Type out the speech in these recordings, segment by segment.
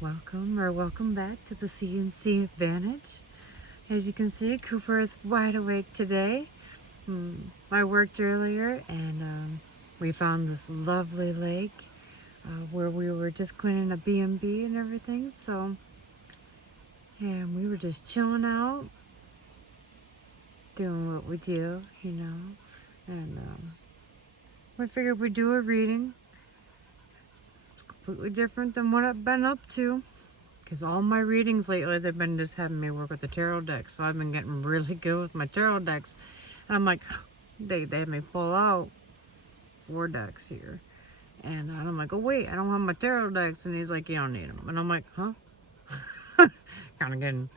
Welcome back to the CNC Advantage. As you can see, Cooper is wide awake today. I worked earlier and we found this lovely lake where we were just cleaning a B&B and everything. And we were just chilling out, doing what we do, And we figured we'd do a reading. It's completely different than what I've been up to. Because all my readings lately, they've been just having me work with the tarot decks. So I've been getting really good with my tarot decks. And I'm like, they had me pull out 4 decks here. And I'm like, oh wait, I don't have my tarot decks. And he's like, you don't need them. And I'm like, huh? I'm getting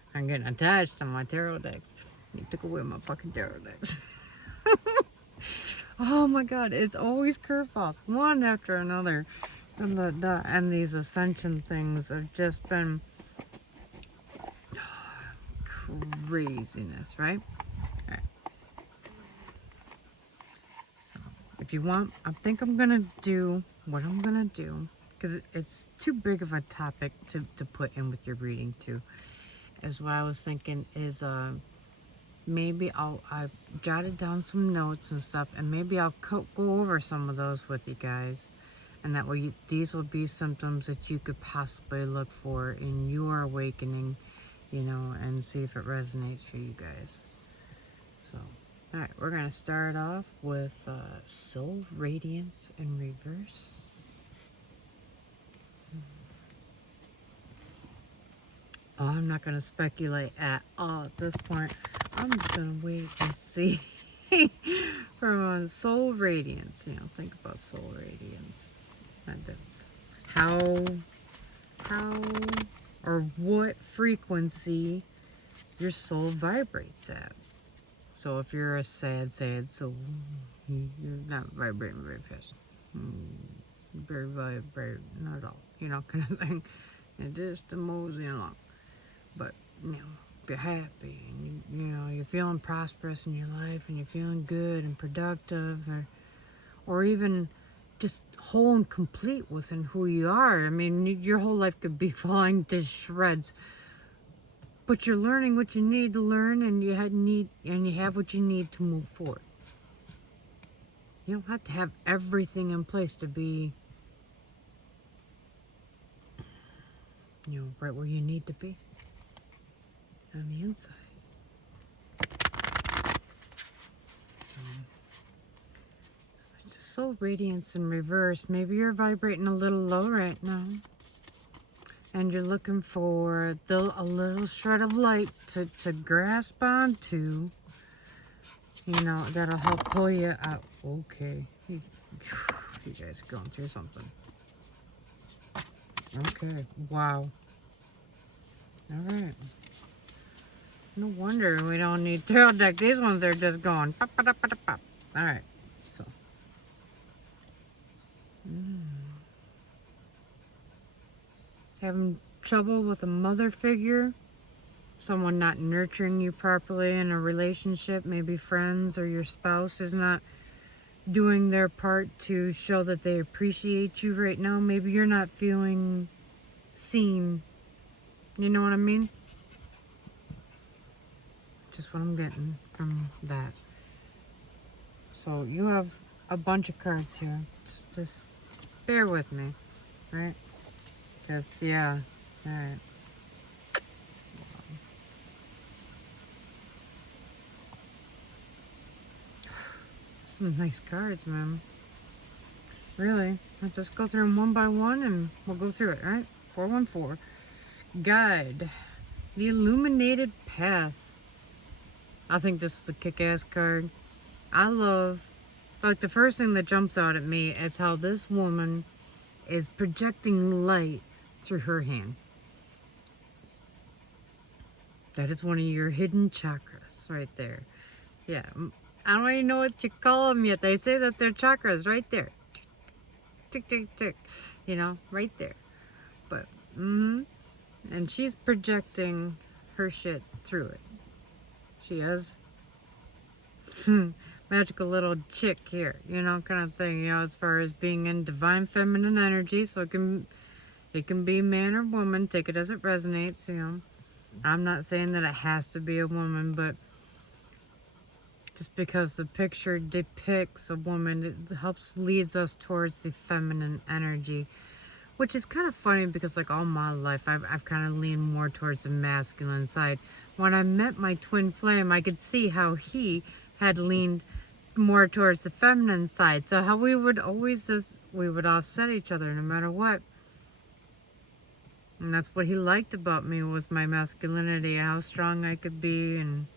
attached to my tarot decks. He took away my fucking tarot decks. Oh my god, it's always curveballs, one after another. And these ascension things have just been craziness, right? Alright. So, if you want, I think I'm gonna do what I'm gonna do, because it's too big of a topic to put in with your reading too. Is what I was thinking is maybe I jotted down some notes and stuff, and maybe I'll go over some of those with you guys. And that way, these will be symptoms that you could possibly look for in your awakening, and see if it resonates for you guys. So, alright, we're going to start off with Soul Radiance in reverse. Oh, I'm not going to speculate at all at this point. I'm just going to wait and see. From Soul Radiance, think about Soul Radiance. That's how or what frequency your soul vibrates at. So if you're a sad soul, you're not vibrating very fast. Very vibrating, not at all, kind of thing. And just moseying along. But, if you're happy and you're feeling prosperous in your life and you're feeling good and productive, or even just whole and complete within who you are. I mean, your whole life could be falling to shreds, but you're learning what you need to learn, and you have what you need to move forward. You don't have to have everything in place to be, right where you need to be on the inside. Soul Radiance in reverse. Maybe you're vibrating a little low right now, and you're looking for a little shred of light to grasp onto, that'll help pull you out. Okay, you guys are going through something. Okay, wow. All right. No wonder we don't need tarot deck. These ones are just going pop, pop, pop, pop, pop. All right, so. Having trouble with a mother figure, someone not nurturing you properly in a relationship, maybe friends or your spouse is not doing their part to show that they appreciate you right now. Maybe you're not feeling seen. You know what I mean? Just what I'm getting from that. So you have a bunch of cards here. Just bear with me, right? Because, yeah, alright. Some nice cards, man. Really. Let's just go through them one by one and we'll go through it, right? 414. Guide. The Illuminated Path. I think this is a kick-ass card. I love, like, the first thing that jumps out at me is how this woman is projecting light through her hand. That is one of your hidden chakras right there. Yeah, I don't even know what you call them yet. They say that they're chakras right there. Tick, tick, tick. Right there. But, and she's projecting her shit through it. She is. Magical little chick here, kind of thing, as far as being in divine feminine energy. So it can, It can be man or woman. Take it as it resonates, you know. I'm not saying that it has to be a woman, but just because the picture depicts a woman, it helps leads us towards the feminine energy, which is kind of funny because like all my life I've kind of leaned more towards the masculine side. When I met my twin flame, I could see how he had leaned more towards the feminine side. So how we would always we would offset each other no matter what. And that's what he liked about me, was my masculinity, how strong I could be and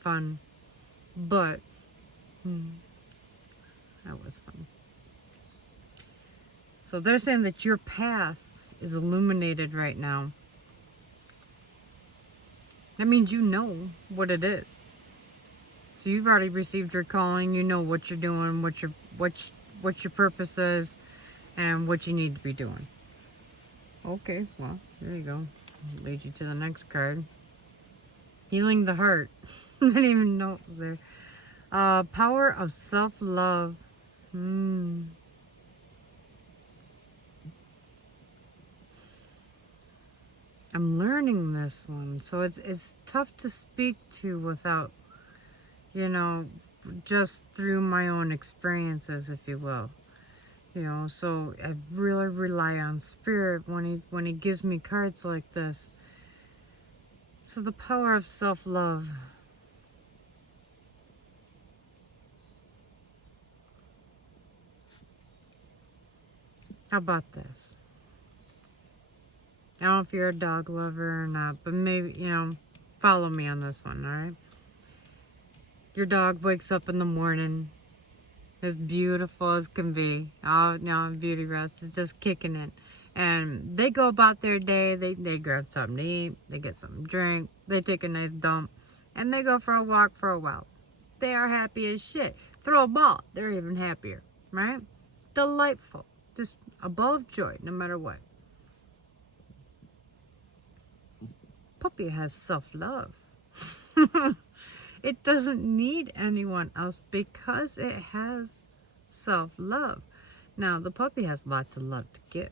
fun. But that was fun. So they're saying that your path is illuminated right now. That means you know what it is. So you've already received your calling. You know what you're doing, what your purpose is, and what you need to be doing. Okay, well, there you go. Lead you to the next card. Healing the heart. I didn't even know it was there. Power of self-love. I'm learning this one, so it's tough to speak to without, you know, just through my own experiences, if you will. You know, so I really rely on spirit when he gives me cards like this. So the power of self-love. How about this? I don't know if you're a dog lover or not, but maybe, you know, follow me on this one, alright? Your dog wakes up in the morning, as beautiful as can be. Oh, no, beauty rest is just kicking in. And they go about their day, they grab something to eat, they get something to drink, they take a nice dump, and they go for a walk for a while. They are happy as shit. Throw a ball, they're even happier, right? Delightful. Just a ball of joy, no matter what. Puppy has self-love. It doesn't need anyone else because it has self-love. Now, the puppy has lots of love to give,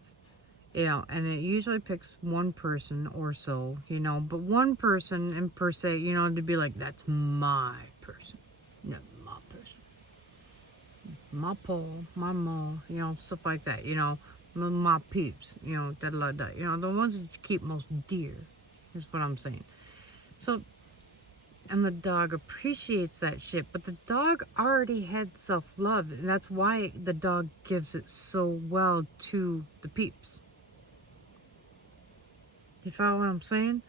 you know, and it usually picks one person or so, you know, but one person in per se, you know, to be like, that's my person, not my person. My Paul, my Ma, you know, stuff like that, you know, my peeps, you know, da-da-da-da, you know, the ones that you keep most dear, is what I'm saying. So, and the dog appreciates that shit, but the dog already had self-love, and that's why the dog gives it so well to the peeps. You follow what I'm saying?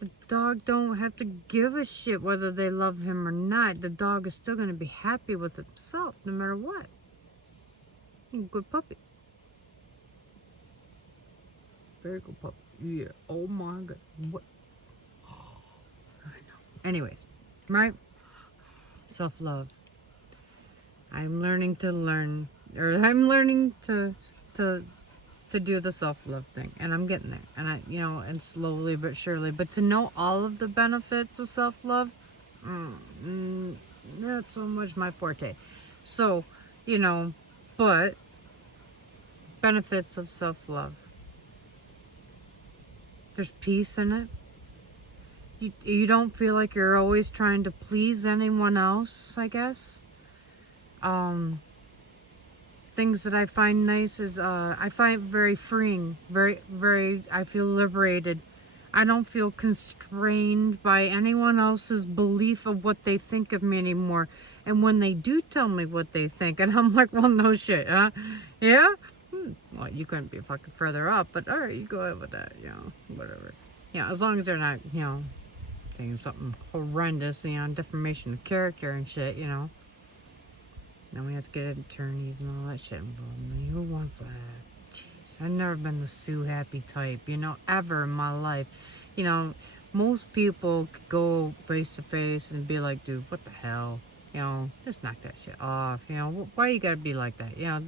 The dog don't have to give a shit whether they love him or not. The dog is still going to be happy with himself no matter what. Good puppy. Very good puppy. Yeah. Oh my god. What? I know. Anyways, right? Self-love. I'm learning to do the self-love thing, and I'm getting there, and I, you know, and slowly but surely, but to know all of the benefits of self-love, not so much my forte. So, you know, but benefits of self-love, there's peace in it. You don't feel like you're always trying to please anyone else, I guess. Things that I find nice is, I find it very freeing, I feel liberated. I don't feel constrained by anyone else's belief of what they think of me anymore. And when they do tell me what they think, and I'm like, well, no shit, huh? Yeah? Well, you couldn't be fucking further up, but alright, you go ahead with that, you know, whatever. Yeah, as long as they're not, you know, saying something horrendous, you know, defamation of character and shit, you know. Now we have to get attorneys and all that shit involved. I mean, who wants that? Jeez, I've never been the Sue Happy type, you know, ever in my life. You know, most people could go face to face and be like, dude, what the hell? You know, just knock that shit off. You know, why you gotta be like that? You know,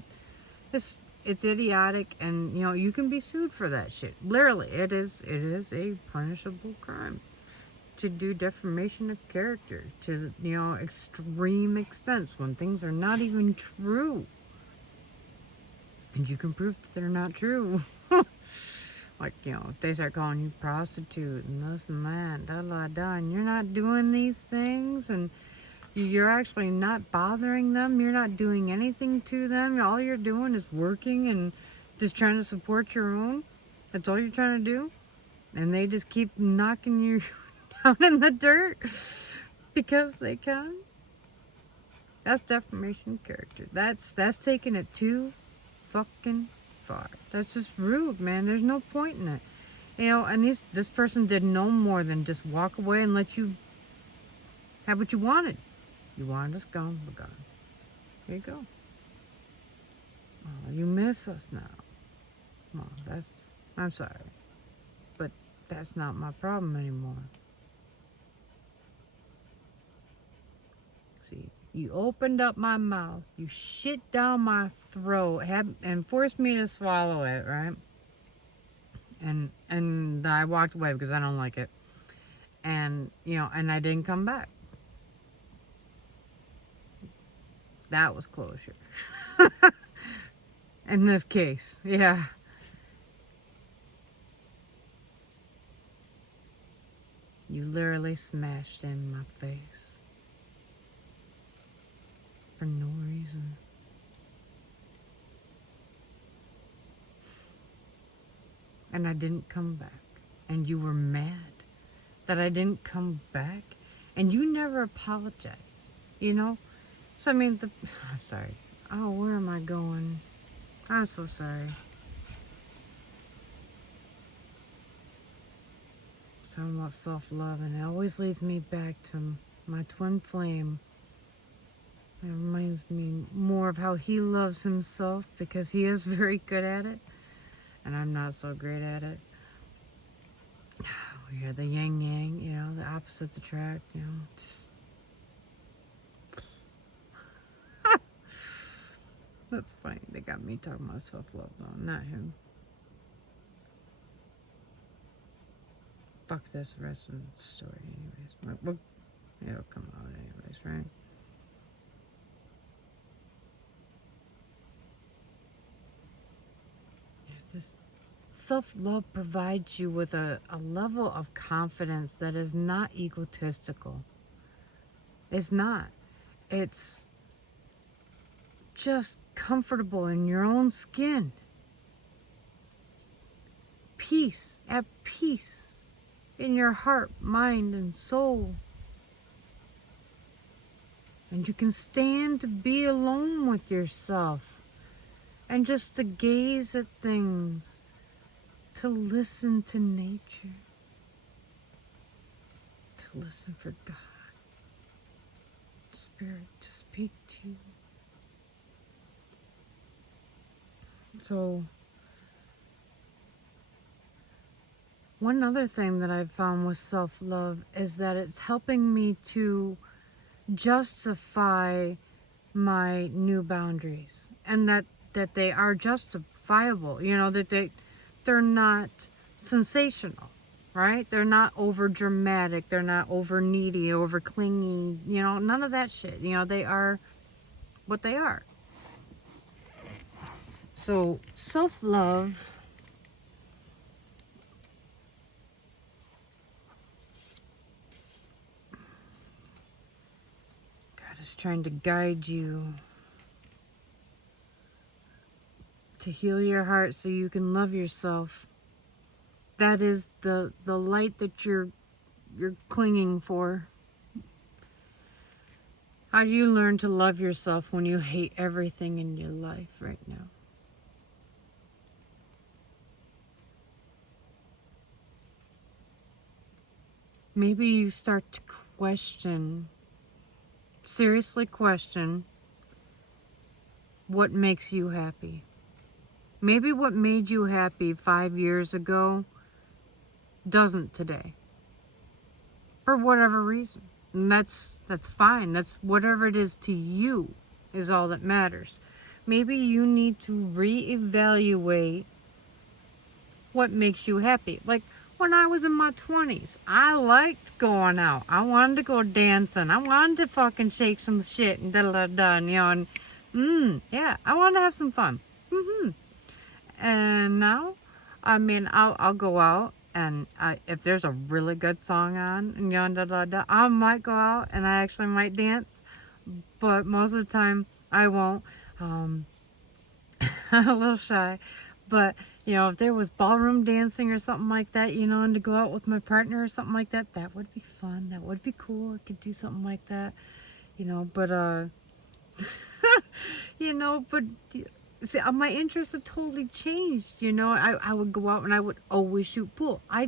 it's idiotic, and, you know, you can be sued for that shit. Literally, it is a punishable crime to do defamation of character to, you know, extreme extents when things are not even true. And you can prove that they're not true. Like, if they start calling you prostitute and this and that, da da da, and you're not doing these things, and you're actually not bothering them, you're not doing anything to them, all you're doing is working and just trying to support your own. That's all you're trying to do. And they just keep knocking you down in the dirt because they can. That's defamation of character. That's taking it too fucking far. That's just rude, man. There's no point in it. And this person did no more than just walk away and let you have what you wanted. You wanted us gone, we're gone. Here you go. Oh, you miss us now. Well, I'm sorry. But that's not my problem anymore. See, you opened up my mouth, you shit down my throat, and forced me to swallow it, right? And I walked away because I don't like it. And, and I didn't come back. That was closure. In this case, yeah. You literally smashed in my face. For no reason. And I didn't come back. And you were mad that I didn't come back. And you never apologized, So, I'm sorry. Oh, where am I going? I'm so sorry. Talking about self-love, and it always leads me back to my twin flame. It reminds me more of how he loves himself because he is very good at it, and I'm not so great at it. We are the yin yang, the opposites attract, That's funny. They got me talking about self-love though, not him. Fuck this rest of the story anyways. It'll come out anyways, right? Just self-love provides you with a level of confidence that is not egotistical. It's not. It's just comfortable in your own skin. Peace, at peace in your heart, mind, and soul. And you can stand to be alone with yourself and just to gaze at things, to listen to nature, to listen for God, Spirit to speak to you. So, one other thing that I've found with self-love is that it's helping me to justify my new boundaries, and that they are justifiable, that they're not sensational, right? They're not over dramatic, they're not over needy, over clingy, none of that shit. They are what they are. So self-love is trying to guide you to heal your heart so you can love yourself. That is the light that you're clinging for. How do you learn to love yourself when you hate everything in your life right now? Maybe you start to seriously question what makes you happy. Maybe what made you happy 5 years ago doesn't today. For whatever reason. And that's fine. That's whatever it is to you is all that matters. Maybe you need to reevaluate what makes you happy. Like when I was in my 20s, I liked going out. I wanted to go dancing. I wanted to fucking shake some shit and da-da-da, and yeah, I wanted to have some fun. And now, I mean, I'll go out and if there's a really good song on and yonder, I might go out and I actually might dance. But most of the time, I won't. Um, I'm a little shy. But, if there was ballroom dancing or something like that, and to go out with my partner or something like that, that would be fun. That would be cool. I could do something like that, but, but see, my interests have totally changed. I would go out and I would always shoot pool. I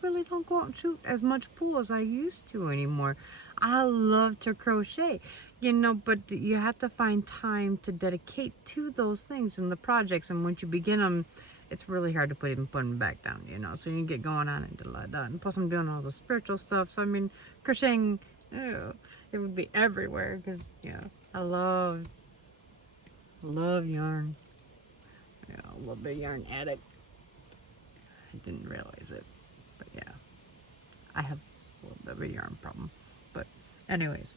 really don't go out and shoot as much pool as I used to anymore. I love to crochet, but you have to find time to dedicate to those things and the projects. And once you begin them, it's really hard to put them back down, so you get going on and and plus I'm doing all the spiritual stuff. So I mean, crocheting, it would be everywhere because, I love yarn. Yeah, a little bit of yarn addict. I didn't realize it, but yeah, I have a little bit of a yarn problem. But anyways,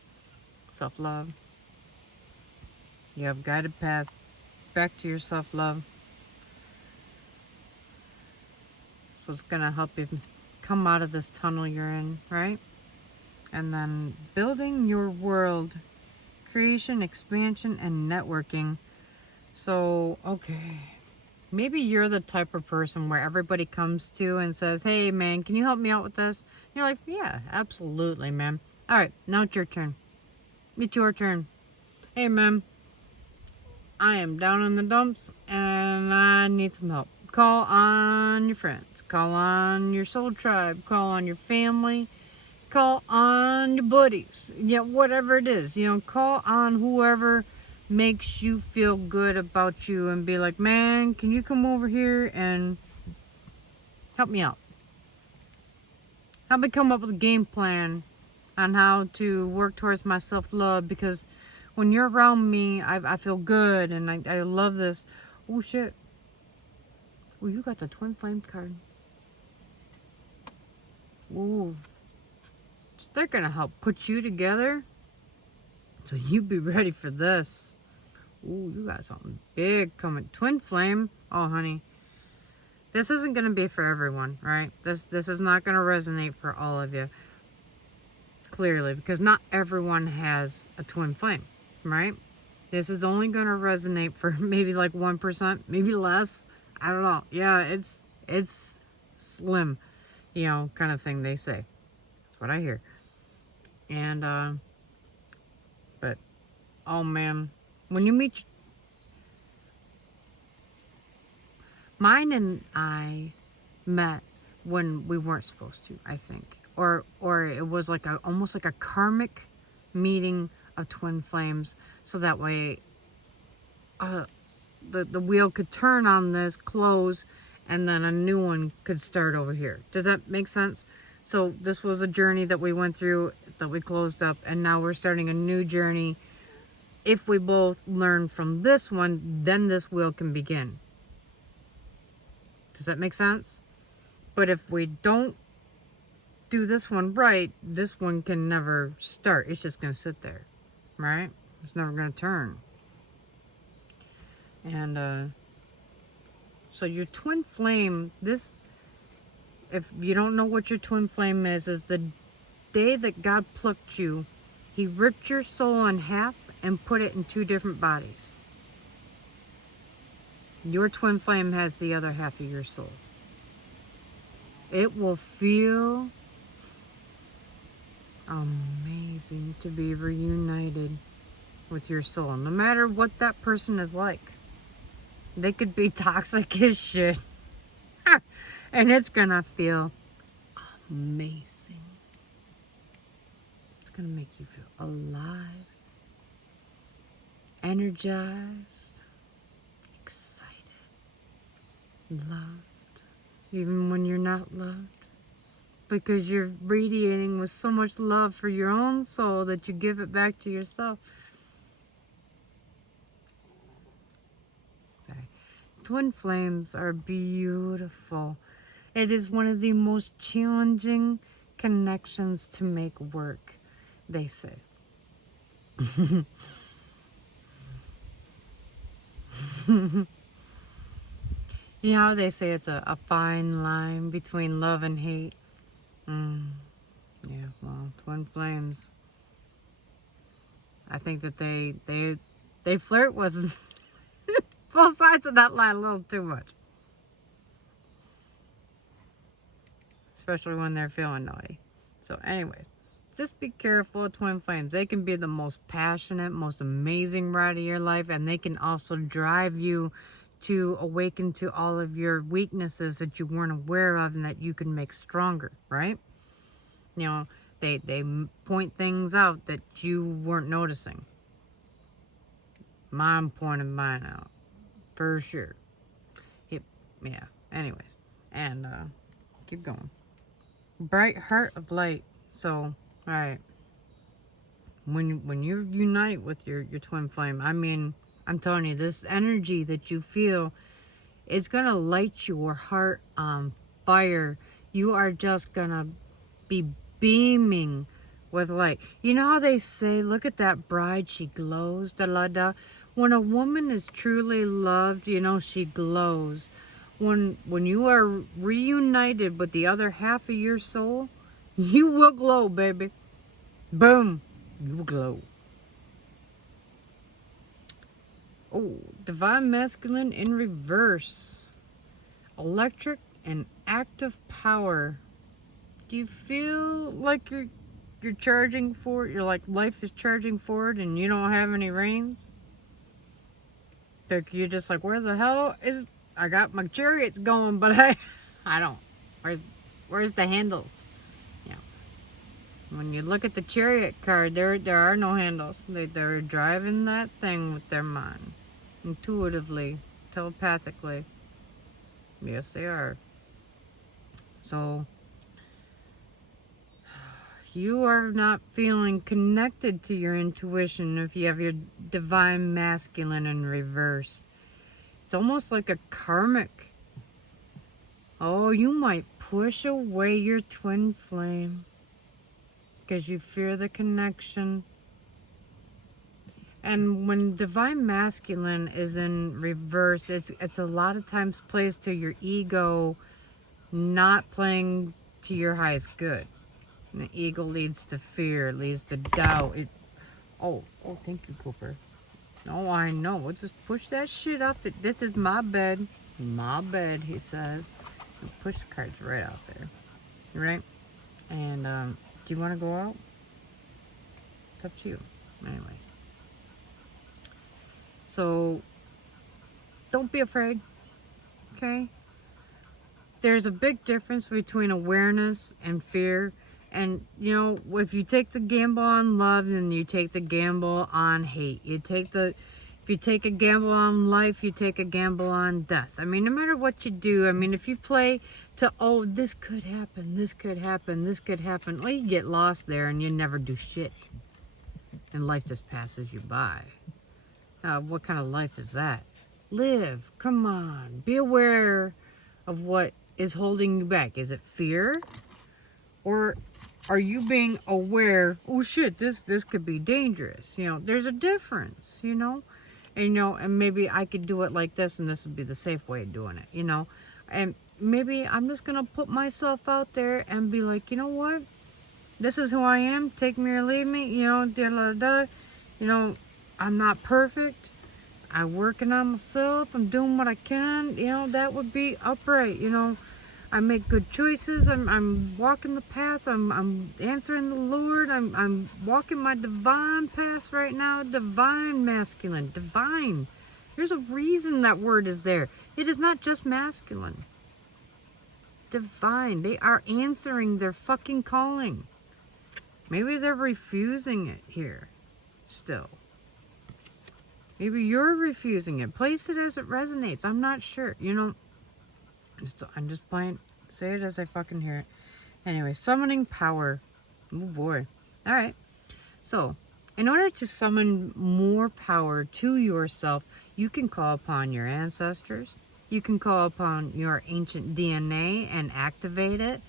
self-love. You have guided path back to your self-love. It's what's gonna help you come out of this tunnel you're in, right? And then building your world, creation, expansion, and networking. So, okay, maybe you're the type of person where everybody comes to and says, hey man, can you help me out with this? You're like, yeah, absolutely, man. All right, now it's your turn. It's your turn. Hey man, I am down in the dumps and I need some help. Call on your friends, call on your soul tribe, call on your family, call on your buddies, whatever it is, call on whoever makes you feel good about you and be like, man, can you come over here and help me out? Help me come up with a game plan on how to work towards my self-love, because when you're around me, I feel good and I love this. Oh shit. Oh, you got the twin flame card. Ooh. They're gonna help put you together. So you be ready for this. Ooh, you got something big coming. Twin flame. Oh, honey. This isn't going to be for everyone, right? This is not going to resonate for all of you. Clearly, because not everyone has a twin flame, right? This is only going to resonate for maybe like 1%, maybe less. I don't know. Yeah, it's slim, kind of thing they say. That's what I hear. And, but, oh man, when you meet, mine and I met when we weren't supposed to, I think. Or it was like almost like a karmic meeting of twin flames. So that way, the wheel could turn on this, close, and then a new one could start over here. Does that make sense? So this was a journey that we went through, that we closed up, and now we're starting a new journey. If we both learn from this one, then this wheel can begin. Does that make sense? But if we don't do this one right, this one can never start. It's just going to sit there, right? It's never going to turn. And so your twin flame, this, if you don't know what your twin flame is the day that God plucked you, he ripped your soul in half and put it in two different bodies. Your twin flame has the other half of your soul. It will feel amazing to be reunited with your soul, no matter what that person is like. They could be toxic as shit. And it's gonna feel amazing. It's gonna make you feel alive, energized, excited, loved, even when you're not loved. Because you're radiating with so much love for your own soul that you give it back to yourself. Sorry. Twin flames are beautiful. It is one of the most challenging connections to make work, they say. You know how they say it's a fine line between love and hate? Yeah, well, twin flames. I think that they flirt with both sides of that line a little too much. Especially when they're feeling naughty. So anyways, just be careful with twin flames. They can be the most passionate, most amazing ride of your life, and they can also drive you to awaken to all of your weaknesses that you weren't aware of and that you can make stronger, right? You know, they point things out that you weren't noticing. Mom pointed mine out, for sure. Yeah, anyways, and keep going. Bright heart of light. So, alright, when you unite with your twin flame, I mean, I'm telling you, this energy that you feel, it's gonna light your heart on fire. You are just gonna be beaming with light. You know how they say, look at that bride, she glows, da la da. When a woman is truly loved, you know, she glows. When you are reunited with the other half of your soul, you will glow, baby. Boom, you will glow. Oh, divine masculine in reverse. Electric and active power. Do you feel like you're charging forward? You're like life is charging forward and you don't have any reins? Like you're just like, where the hell is... I got my chariots going, but I don't. Where's the handles? Yeah. When you look at the chariot card, there are no handles. They're driving that thing with their mind, intuitively, telepathically. Yes, they are. So you are not feeling connected to your intuition if you have your divine masculine in reverse. It's almost like a karmic. Oh, you might push away your twin flame because you fear the connection. And when divine masculine is in reverse, it's a lot of times plays to your ego, not playing to your highest good. And the ego leads to fear, leads to doubt. Oh, thank you, Cooper. Oh, I know. We'll just push that shit off. This is my bed. My bed, he says. We'll push the cards right out there. Right? And, do you want to go out? It's up to you. Anyways. So, don't be afraid. Okay? There's a big difference between awareness and fear. And, you know, if you take the gamble on love and you take the gamble on hate, if you take a gamble on life, you take a gamble on death. I mean, no matter what you do, I mean, if you play to, oh, this could happen, this could happen, this could happen, well, you get lost there and you never do shit. And life just passes you by. What kind of life is that? Live. Come on. Be aware of what is holding you back. Is it fear? Or are you being aware, oh shit, this could be dangerous? You know, there's a difference, you know? And, you know, and maybe I could do it like this and this would be the safe way of doing it, you know? And maybe I'm just going to put myself out there and be like, you know what? This is who I am. Take me or leave me, you know, da da da. You know, I'm not perfect. I'm working on myself. I'm doing what I can. You know, that would be upright, you know? I make good choices. I'm walking the path. I'm answering the Lord. I'm walking my divine path right now. Divine masculine. Divine. There's a reason that word is there. It is not just masculine. Divine. They are answering their fucking calling. Maybe they're refusing it here. Still. Maybe you're refusing it. Place it as it resonates. I'm not sure. You know, I'm just playing. Say it as I fucking hear it. Anyway, summoning power. Oh boy. Alright. So, in order to summon more power to yourself, you can call upon your ancestors. You can call upon your ancient DNA and activate it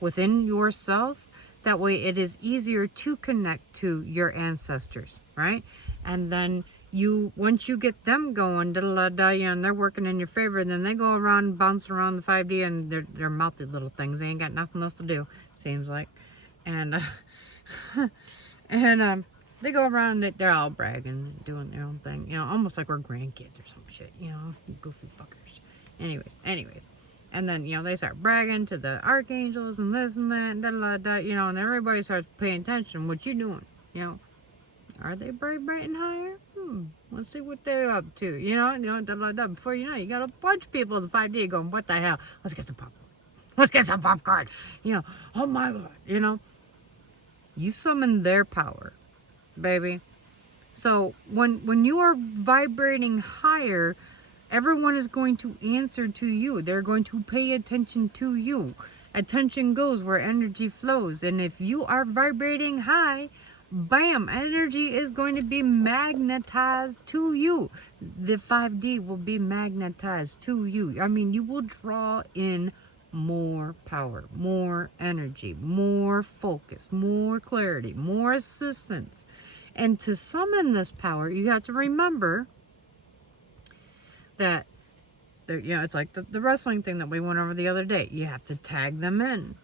within yourself. That way it is easier to connect to your ancestors, right? And then once you get them going, and they're working in your favor, then they go around and bounce around the 5D, and they're mouthy little things. They ain't got nothing else to do, seems like. And and they go around, they're all bragging, doing their own thing, almost like we're grandkids or some shit, goofy fuckers. Anyways. And then, they start bragging to the archangels and this and that, and and everybody starts paying attention. What you doing? Are they vibrating higher? Let's see what they're up to. Before you know it, you got a bunch of people in the 5D going, what the hell? Let's get some popcorn. Let's get some popcorn. Oh my God, You summon their power, baby. So when you are vibrating higher, everyone is going to answer to you. They're going to pay attention to you. Attention goes where energy flows. And if you are vibrating high, bam, energy is going to be magnetized to you. The 5D will be magnetized to you. I mean, you will draw in more power, more energy, more focus, more clarity, more assistance. And to summon this power, you have to remember that, it's like the wrestling thing that we went over the other day. You have to tag them in.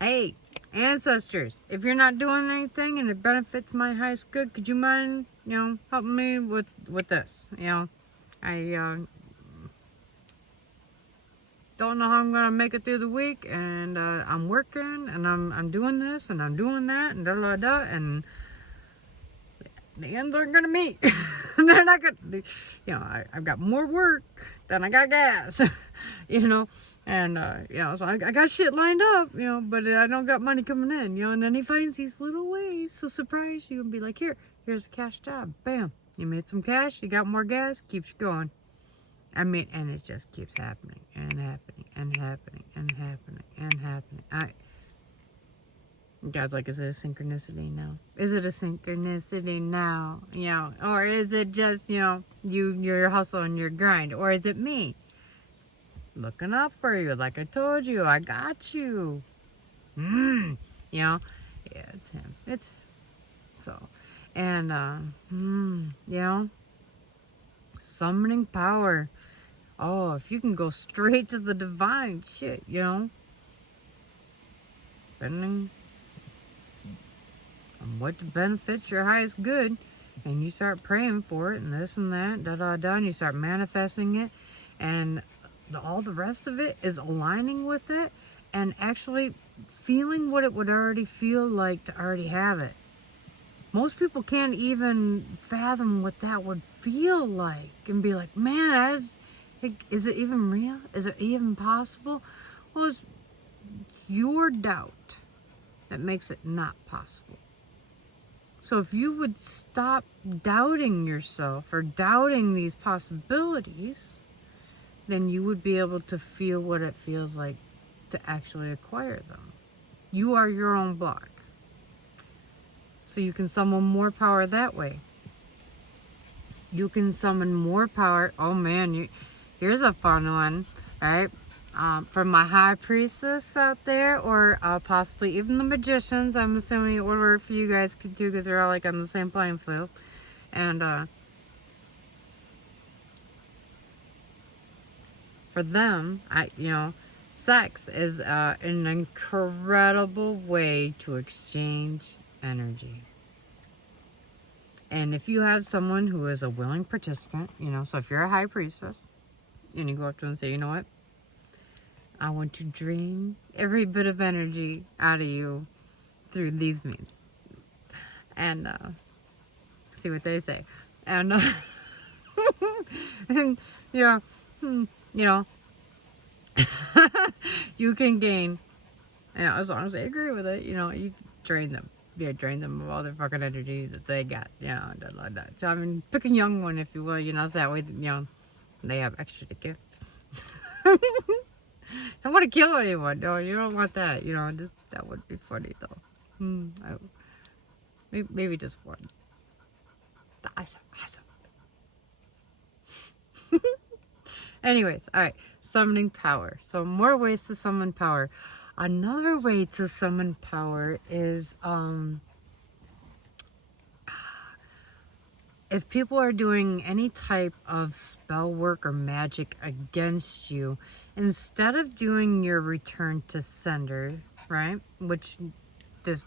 Hey, ancestors, if you're not doing anything and it benefits my highest good, could you mind, helping me with this? I don't know how I'm gonna make it through the week, and I'm working, and I'm doing this, and I'm doing that, and and the ends aren't gonna meet. They're not gonna, I've got more work than I got gas, and so I got shit lined up, but I don't got money coming in, and then he finds these little ways to surprise you and be like, here's a cash job, bam, you made some cash, you got more gas, keeps you going. I mean, and it just keeps happening and happening and happening and happening and happening. God's like, is it a synchronicity now? Is it a synchronicity now? Or is it just, your hustle and your grind? Or is it me looking up for you? Like I told you, I got you. Yeah, it's him. It's so, and summoning power. Oh, if you can go straight to the divine, shit, depending on what benefits your highest good, and you start praying for it and this and that, and you start manifesting it, and all the rest of it is aligning with it and actually feeling what it would already feel like to already have it. Most people can't even fathom what that would feel like and be like, man, is it even real? Is it even possible? Well, it's your doubt that makes it not possible. So if you would stop doubting yourself or doubting these possibilities, then you would be able to feel what it feels like to actually acquire them. You are your own block. So you can summon more power that way. You can summon more power. Oh man, here's a fun one, right? For my high priestess out there, or possibly even the magicians. I'm assuming it would work for you guys too, because they're all like on the same playing field. And for them, sex is an incredible way to exchange energy. And if you have someone who is a willing participant, so if you're a high priestess, and you go up to them and say, you know what? I want to drain every bit of energy out of you through these means. And see what they say. And, and you can gain, as long as they agree with it, you drain them. Yeah, drain them of all their fucking energy that they got, like that. So, I mean, pick a young one, if you will, so that way, they have extra to give. Don't want to kill anyone. No, you don't want that. That would be funny, though. Maybe just one. Awesome. Anyways, alright. Summoning power. So, more ways to summon power. Another way to summon power is if people are doing any type of spell work or magic against you, instead of doing your return to sender, right, which this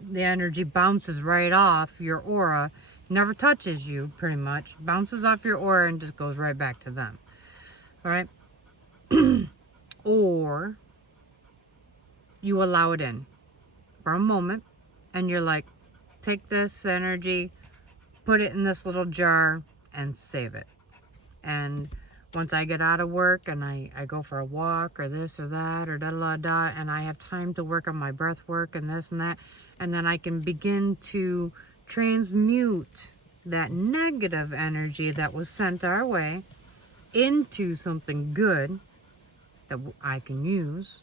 the energy bounces right off your aura, never touches you, pretty much bounces off your aura and just goes right back to them, all right? Or you allow it in for a moment and you're like, take this energy, put it in this little jar and save it. And once I get out of work and I go for a walk or this or that or da da da, and I have time to work on my breath work and this and that, and then I can begin to transmute that negative energy that was sent our way into something good that I can use,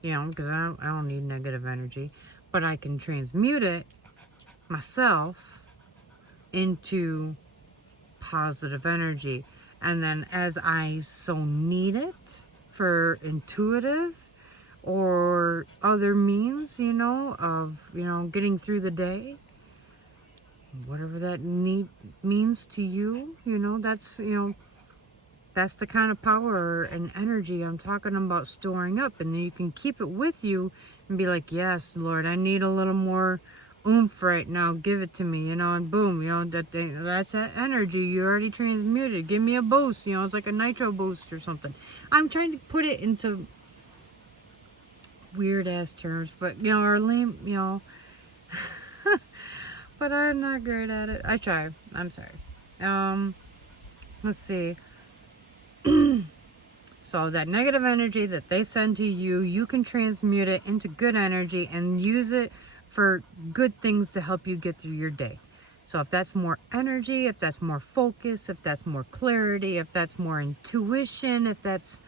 you know, because I don't need negative energy, but I can transmute it myself into positive energy. And then as I so need it for intuitive or other means, you know, of, you know, getting through the day, whatever that need means to you, you know, that's, you know, that's the kind of power and energy I'm talking about storing up. And then you can keep it with you and be like, yes, Lord, I need a little more oomph right now. Give it to me, you know, and boom, you know, that's that energy you already transmuted. Give me a boost, you know, it's like a nitro boost or something. I'm trying to put it into weird ass terms, but, you know, or lame, you know, but I'm not good at it. I try. I'm sorry. Let's see. So that negative energy that they send to you, you can transmute it into good energy and use it for good things to help you get through your day. So if that's more energy, if that's more focus, if that's more clarity, if that's more intuition, if that's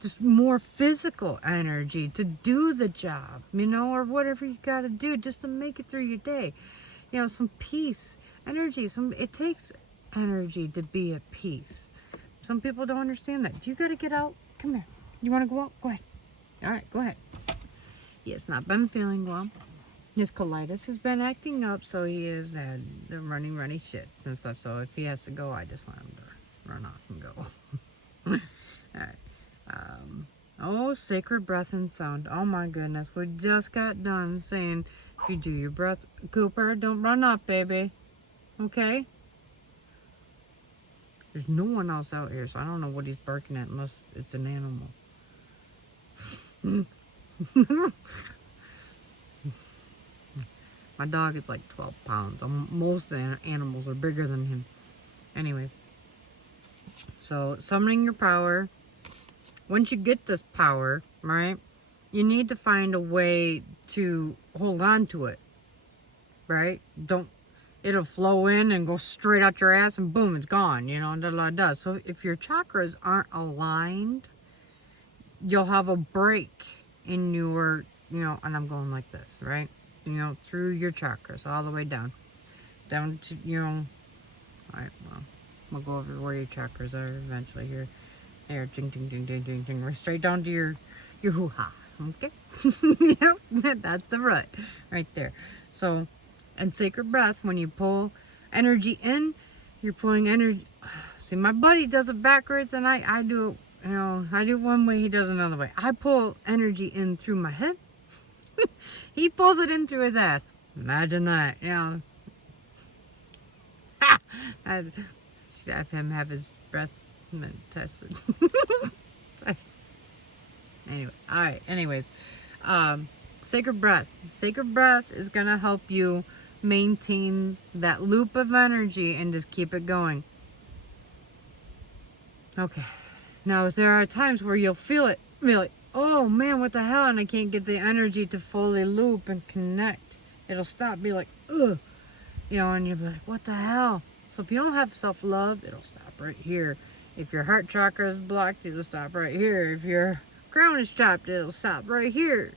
just more physical energy to do the job, you know, or whatever you got to do just to make it through your day. You know, some peace, energy, it takes energy to be at peace. Some people don't understand that. You got to get out. Come here. You want to go out? Go ahead. All right, go ahead. He has not been feeling well. His colitis has been acting up, so he has had the runny shits and stuff. So if he has to go, I just want him to run off and go. All right. Oh, sacred breath and sound. Oh my goodness. We just got done saying, if you do your breath, Cooper, don't run off, baby. Okay? There's no one else out here, so I don't know what he's barking at unless it's an animal. My dog is like 12 pounds. Most animals are bigger than him. Anyways. So, summoning your power. Once you get this power, right, you need to find a way to hold on to it. Right? It'll flow in and go straight out your ass and boom, it's gone, you know, da da da. So if your chakras aren't aligned, you'll have a break in your, you know, and I'm going like this, right? You know, through your chakras, all the way down to, you know, all right, well, we'll go over where your chakras are eventually here. There, ding, ding, ding, ding, ding, ding, right straight down to your hoo-ha, okay? Yep, that's the root, right there. So, and sacred breath, when you pull energy in, you're pulling energy. See, my buddy does it backwards, and I do it, you know, I do it one way, he does another way. I pull energy in through my hip. He pulls it in through his ass. Imagine that, you know. I should have him have his breath tested. Anyway, all right, anyways. Sacred breath. Sacred breath is going to help you maintain that loop of energy and just keep it going. Okay. Now, there are times where you'll feel it, really, oh man, what the hell, and I can't get the energy to fully loop and connect. It'll stop, be like, ugh, you know, and you'll be like, what the hell? So if you don't have self-love, it'll stop right here. If your heart chakra is blocked, it'll stop right here. If your crown is chopped, it'll stop right here.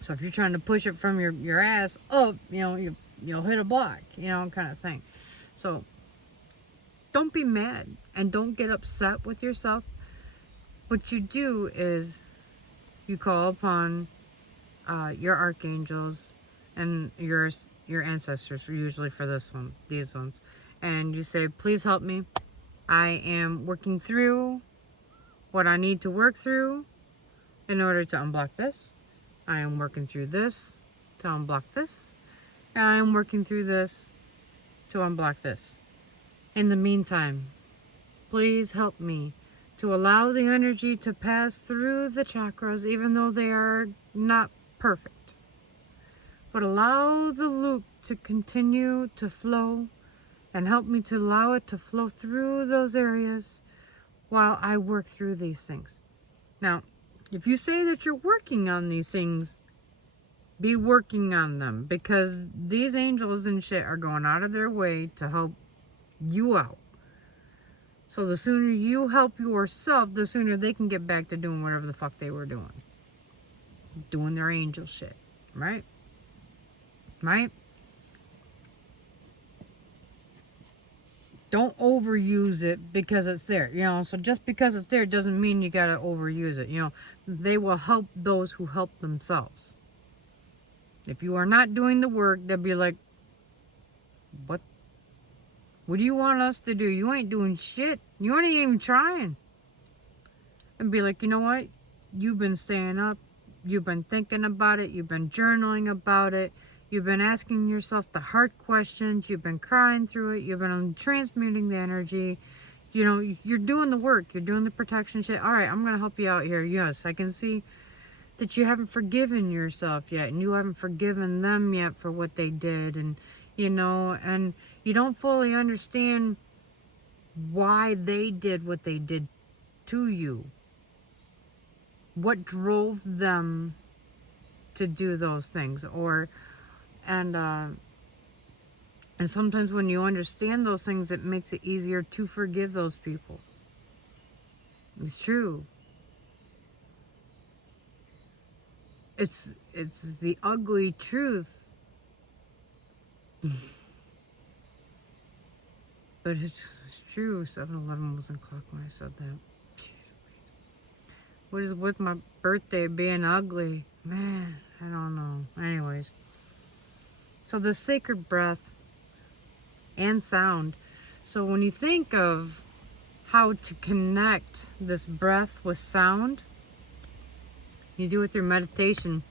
So if you're trying to push it from your ass up, you know, you'll hit a block, you know, kind of thing. So don't be mad and don't get upset with yourself. What you do is you call upon your archangels and your your ancestors, usually for these ones. And you say, please help me. I am working through what I need to work through in order to unblock this. I am working through this to unblock this. And I am working through this to unblock this. In the meantime, please help me to allow the energy to pass through the chakras, even though they are not perfect. But allow the loop to continue to flow, and help me to allow it to flow through those areas while I work through these things. Now, if you say that you're working on these things, be working on them, because these angels and shit are going out of their way to help you out. So the sooner you help yourself, the sooner they can get back to doing whatever the fuck they were doing. Doing their angel shit. Right? Right? Don't overuse it because it's there. You know, so just because it's there doesn't mean you gotta overuse it. You know, they will help those who help themselves. If you are not doing the work, they'll be like, what? What do you want us to do? You ain't doing shit. You ain't even trying. And be like, you know what? You've been staying up. You've been thinking about it. You've been journaling about it. You've been asking yourself the hard questions. You've been crying through it. You've been transmuting the energy. You know, you're doing the work. You're doing the protection shit. All right, I'm going to help you out here. Yes, I can see that you haven't forgiven yourself yet. And you haven't forgiven them yet for what they did. And, you know, and you don't fully understand why they did what they did to you. What drove them to do those things. And sometimes when you understand those things, it makes it easier to forgive those people. It's true. It's the ugly truth. But it's true. 7-Eleven wasn't clock when I said that. What is with my birthday being ugly? Man, I don't know. Anyways. So the sacred breath and sound. So when you think of how to connect this breath with sound, you do it through meditation,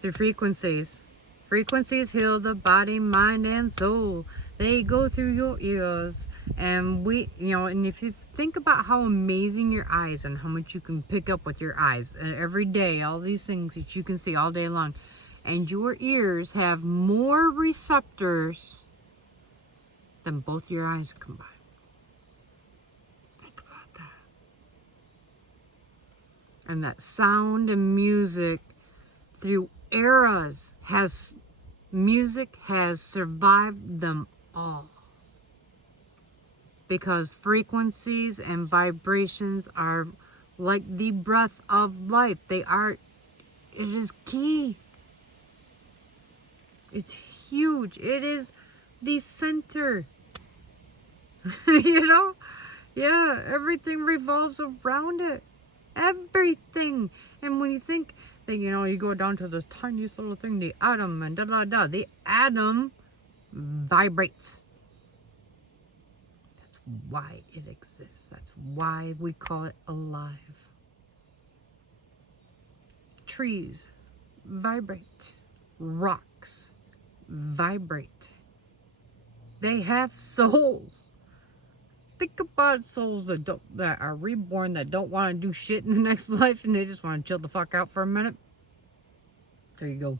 through frequencies. Frequencies heal the body, mind, and soul. They go through your ears. And and if you think about how amazing your eyes and how much you can pick up with your eyes, and every day, all these things that you can see all day long, and your ears have more receptors than both your eyes combined. Think about that. And that sound and music through eras music has survived them all. Because frequencies and vibrations are like the breath of life. It is key. It's huge. It is the center. You know? Yeah, everything revolves around it. Everything. And when you think that, you go down to this tiniest little thing, the atom, and da-da-da, the atom vibrates. That's why it exists. That's why we call it alive. Trees vibrate. Rocks vibrate. They have souls. Think about souls that are reborn, that don't want to do shit in the next life, and they just want to chill the fuck out for a minute. There you go.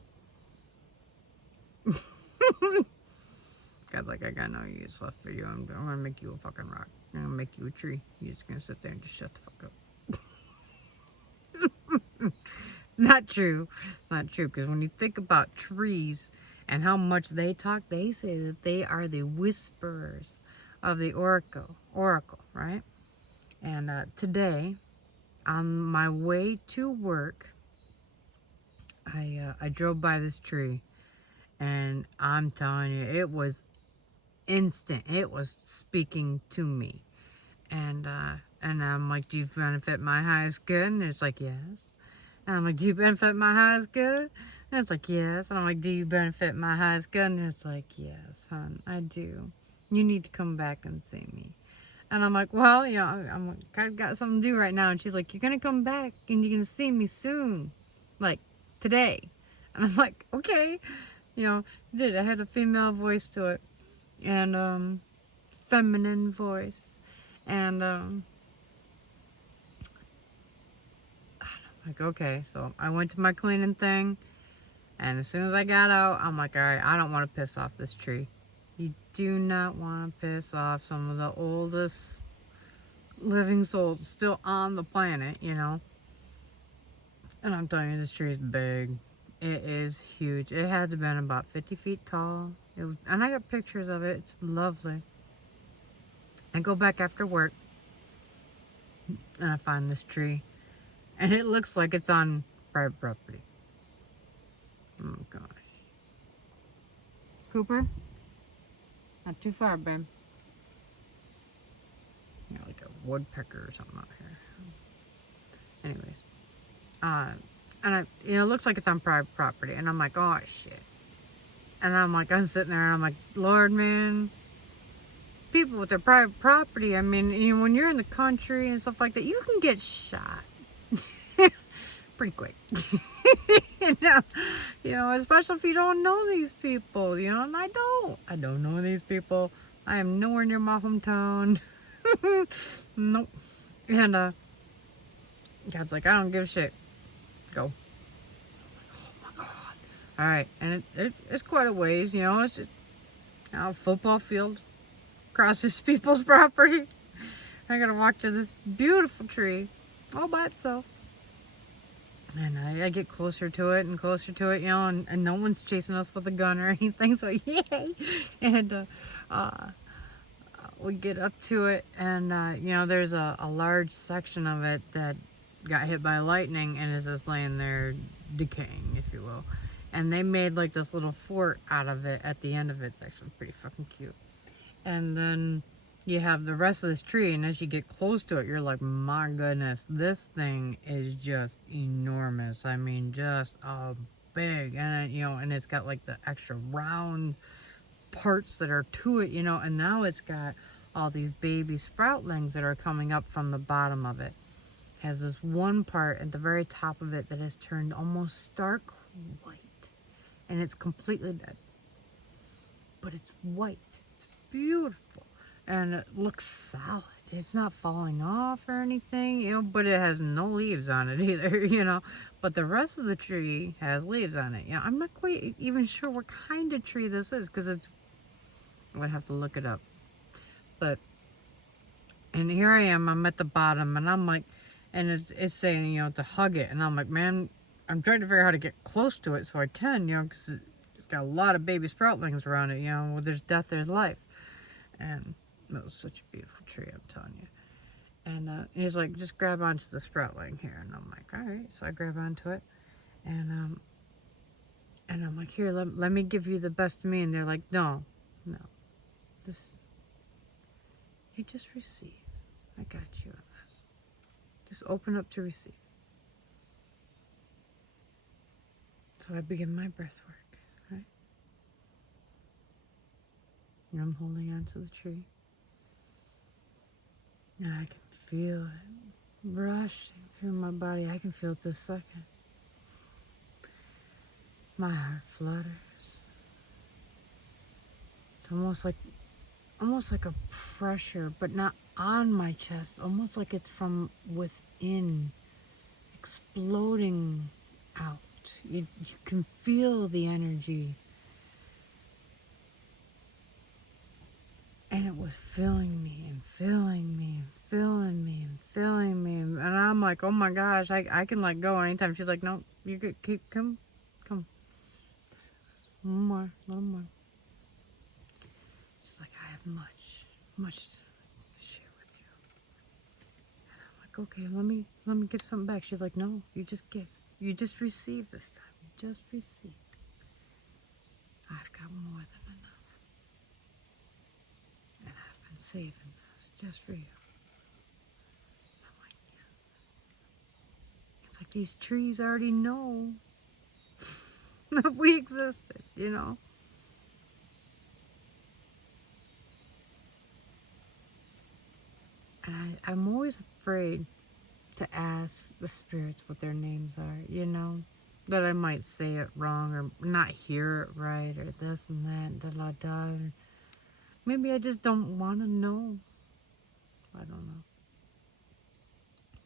God's like, I got no use left for you. I'm gonna make you a fucking rock. I'm gonna make you a tree. You're just gonna sit there and just shut the fuck up. Not true. Not true. Because when you think about trees and how much they talk, they say that they are the whisperers of the oracle, right? And today, on my way to work, I drove by this tree, and I'm telling you, it was instant. It was speaking to me, and I'm like, "Do you benefit my highest good?" And it's like, "Yes." And I'm like, do you benefit my highest good? And it's like, yes. And I'm like, do you benefit my highest good? And it's like, yes, hon, I do. You need to come back and see me. And I'm like, well, you know, I'm like, I've got something to do right now. And she's like, you're going to come back and you're going to see me soon. Like, today. And I'm like, okay. You know, I had a female voice to it. And, feminine voice. And, like, okay. So I went to my cleaning thing. And as soon as I got out, I'm like, all right, I don't want to piss off this tree. You do not want to piss off some of the oldest living souls still on the planet, you know. And I'm telling you, this tree is big. It is huge. It had to have been about 50 feet tall. And I got pictures of it. It's lovely. I go back after work and I find this tree. And it looks like it's on private property. Oh gosh. Cooper? Not too far, babe. You know, like a woodpecker or something out here. Anyways. And it looks like it's on private property. And I'm like, oh shit. And I'm sitting there and I'm like, Lord, man, people with their private property, I mean, you know, when you're in the country and stuff like that, you can get shot pretty quick. you know, especially if you don't know these people, you know, and I don't know these people. I am nowhere near my hometown. Nope. And God's like, I don't give a shit. Go. Oh my God. All right, and it's quite a ways, you know. It's a football field crosses people's property. I gotta walk to this beautiful tree all by itself. And I get closer to it and closer to it, you know, and no one's chasing us with a gun or anything, so yay! And we get up to it, and you know, there's a large section of it that got hit by lightning and is just laying there decaying, if you will. And they made like this little fort out of it at the end of it. It's actually pretty fucking cute. And then you have the rest of this tree, and as you get close to it, you're like, my goodness, this thing is just enormous. I mean, just big. And you know, and it's got like the extra round parts that are to it, you know, and now it's got all these baby sproutlings that are coming up from the bottom of it. It has this one part at the very top of it that has turned almost stark white, and it's completely dead, but it's white. It's beautiful, and it looks solid. It's not falling off or anything, you know, but it has no leaves on it either, you know. But the rest of the tree has leaves on it. You know, I'm not quite even sure what kind of tree this is, because it's, I would have to look it up. But, and here I am, I'm at the bottom, and I'm like, and it's saying, you know, to hug it. And I'm like, man, I'm trying to figure out how to get close to it so I can, you know, because it's got a lot of baby sproutlings around it, you know. Where there's death, there's life. And it was such a beautiful tree, I'm telling you. And he's like, just grab onto the sproutling here. And I'm like, all right. So I grab onto it. And I'm like, here, let me give you the best of me. And they're like, no. This, you just receive. I got you on this. Just open up to receive. So I begin my breath work, right? And I'm holding onto the tree. And I can feel it rushing through my body. I can feel it this second. My heart flutters. It's almost like a pressure, but not on my chest. Almost like it's from within, exploding out. You can feel the energy. And it was filling me and filling me and filling me and filling me. And I'm like, oh my gosh, I can let go anytime. She's like, no, you could come. One more, a little more. She's like, I have much to share with you. And I'm like, okay, let me give something back. She's like, no, you just give. You just receive this time. You just receive. I've got more than enough. And I've been saving this just for you. I'm like, yeah. It's like These trees already know that we existed, you know. And I'm always afraid to ask the spirits what their names are, you know. That I might say it wrong or not hear it right or this and that, da da da. Or maybe I just don't want to know. I don't know.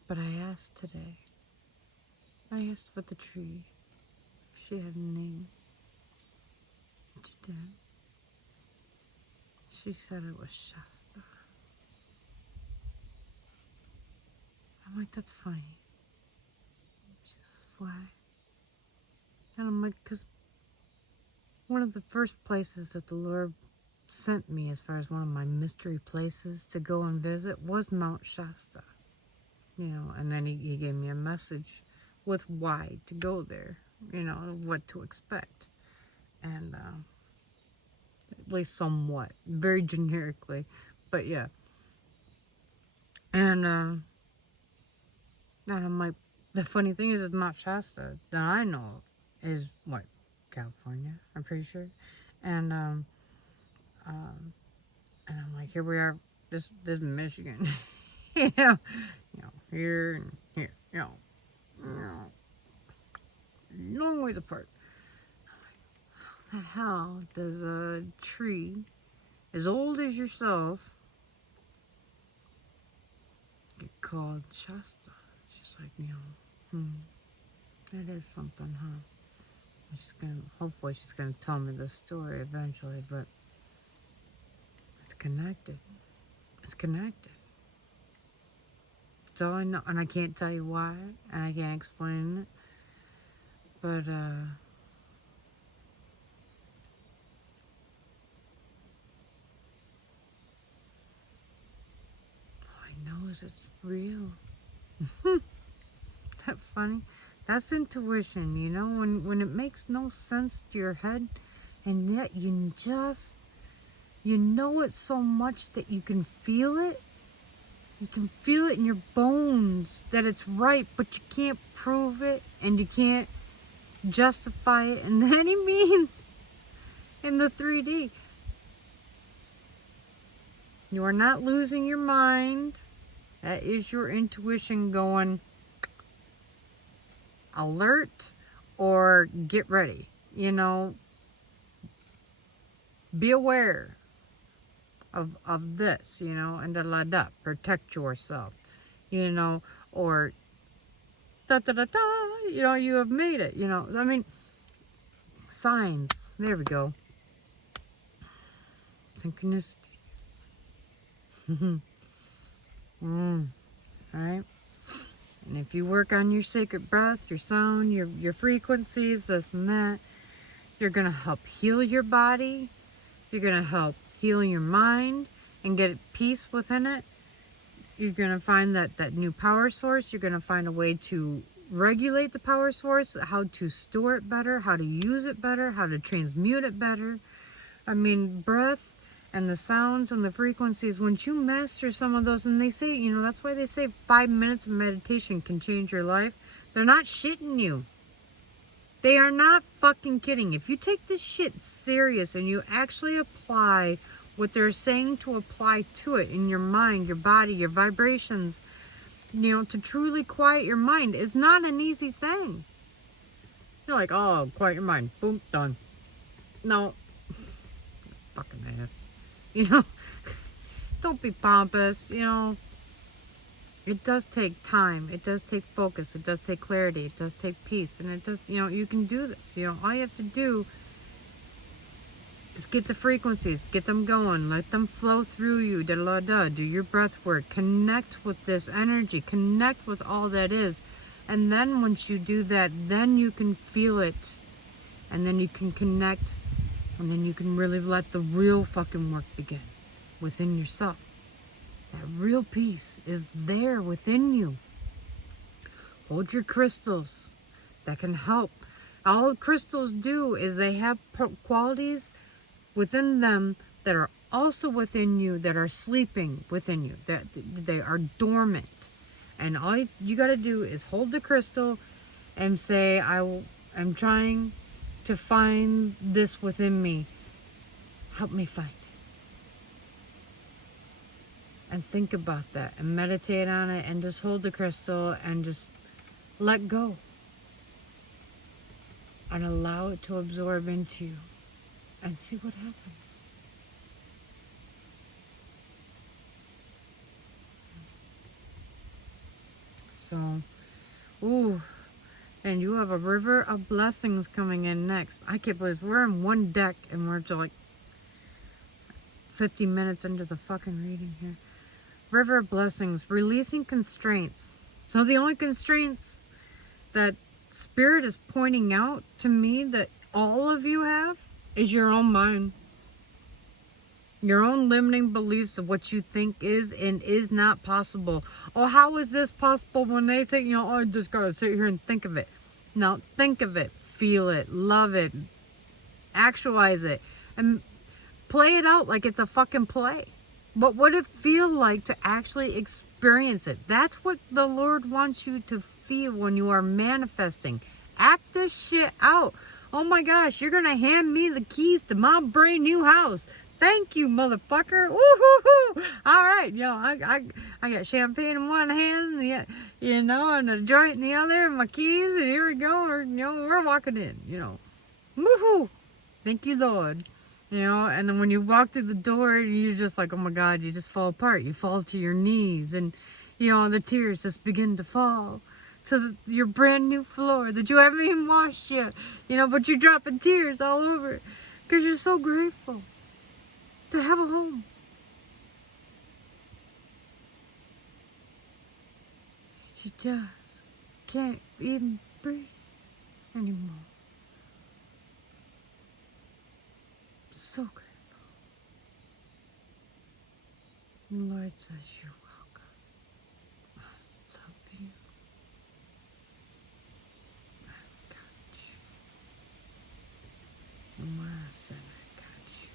But I asked today. I asked for the tree if she had a name. She did. She said it was Shasta. I'm like, that's funny. She says, why? And I'm like, because one of the first places that the Lord sent me as far as one of my mystery places to go and visit was Mount Shasta. You know, and then he gave me a message with why to go there, you know, what to expect. And at least somewhat, very generically, but yeah. And I'm like, the funny thing is Mount Shasta that I know of is what, California, I'm pretty sure. And and I'm like, here we are, this is Michigan. Yeah, you know, here and here, you know, long ways apart. How the hell does a tree as old as yourself get called Shasta? She's like, you know, that is something, huh? Hopefully she's gonna tell me the story eventually, but it's connected. It's connected. That's all I know, and I can't tell you why, and I can't explain it, but all I know is it's real. That funny? That's intuition, you know, when it makes no sense to your head, and yet you know it so much that you can feel it. You can feel it in your bones that it's right, but you can't prove it and you can't justify it in any means in the 3D. You are not losing your mind. That is your intuition going alert or get ready. You know, be aware of this, you know, and da, protect yourself, you know, or da da da da, you know, you have made it, you know. I mean, signs. There we go. Synchronicities. Right? And if you work on your sacred breath, your sound, your frequencies, this and that, you're going to help heal your body. You're going to help heal your mind and get peace within it. You're going to find that new power source. You're going to find a way to regulate the power source, how to store it better, how to use it better, how to transmute it better. I mean, breath and the sounds and the frequencies, once you master some of those, and they say, you know, that's why they say 5 minutes of meditation can change your life. They're not shitting you. They are not fucking kidding. If you take this shit serious and you actually apply what they're saying to apply to it in your mind, your body, your vibrations, you know, to truly quiet your mind is not an easy thing. You're like, oh, quiet your mind. Boom, done. No. Fucking ass. You know? Don't be pompous, you know. It does take time. It does take focus. It does take clarity. It does take peace. And it does, you know, you can do this. You know, all you have to do is get the frequencies, get them going, let them flow through you, da-da-da, do your breath work, connect with this energy, connect with all that is. And then once you do that, then you can feel it. And then you can connect. And then you can really let the real fucking work begin within yourself. That real peace is there within you. Hold your crystals. That can help. All crystals do is they have qualities within them that are also within you, that are sleeping within you, that they are dormant. And all you got to do is hold the crystal and say, I'm trying to find this within me. Help me find it. And think about that and meditate on it and just hold the crystal and just let go. And allow it to absorb into you and see what happens. So, ooh, and you have a river of blessings coming in next. I can't believe we're in one deck and we're just like 50 minutes into the fucking reading here. River of blessings, releasing constraints. So the only constraints that Spirit is pointing out to me that all of you have is your own mind. Your own limiting beliefs of what you think is and is not possible. Oh, how is this possible when they say, oh, I just gotta sit here and think of it. No, think of it, feel it, love it, actualize it, and play it out like it's a fucking play. What would it feel like to actually experience it? That's what the Lord wants you to feel when you are manifesting. Act this shit out. Oh my gosh, you're gonna hand me the keys to my brand new house. Thank you, motherfucker. Woo-hoo-hoo. All right, I got champagne in one hand, and a joint in the other, and my keys, and here we go. We're walking in, Woohoo! Thank you, Lord. And then when you walk through the door, you're just like, oh my God, you just fall apart. You fall to your knees, and the tears just begin to fall to your brand new floor that you haven't even washed yet. But you're dropping tears all over because you're so grateful to have a home. You just can't even breathe anymore. So grateful. The Lord says you're welcome. I love you. I've got you. And where I said I got you.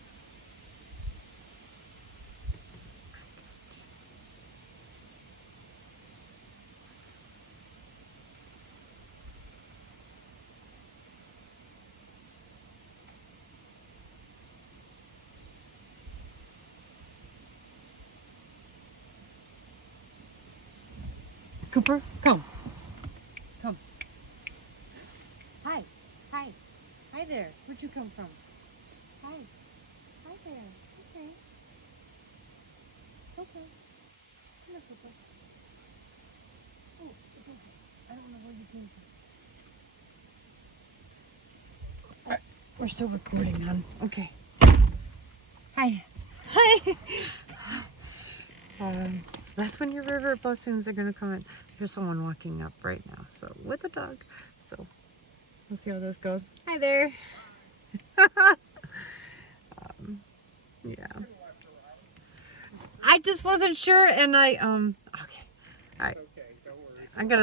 Cooper, come. Come. Hi. Hi. Hi there. Where'd you come from? Hi. Hi there. It's okay. It's okay. Come here, Cooper. Oh, it's okay. I don't know where you came from. Alright, we're still recording, hon. Okay. Hi. Hi. So that's when your river blessings are going to come in. There's someone walking up right now, so with a dog. So we'll see how this goes. Hi there. Yeah. I just wasn't sure, and okay. All right. I'm gonna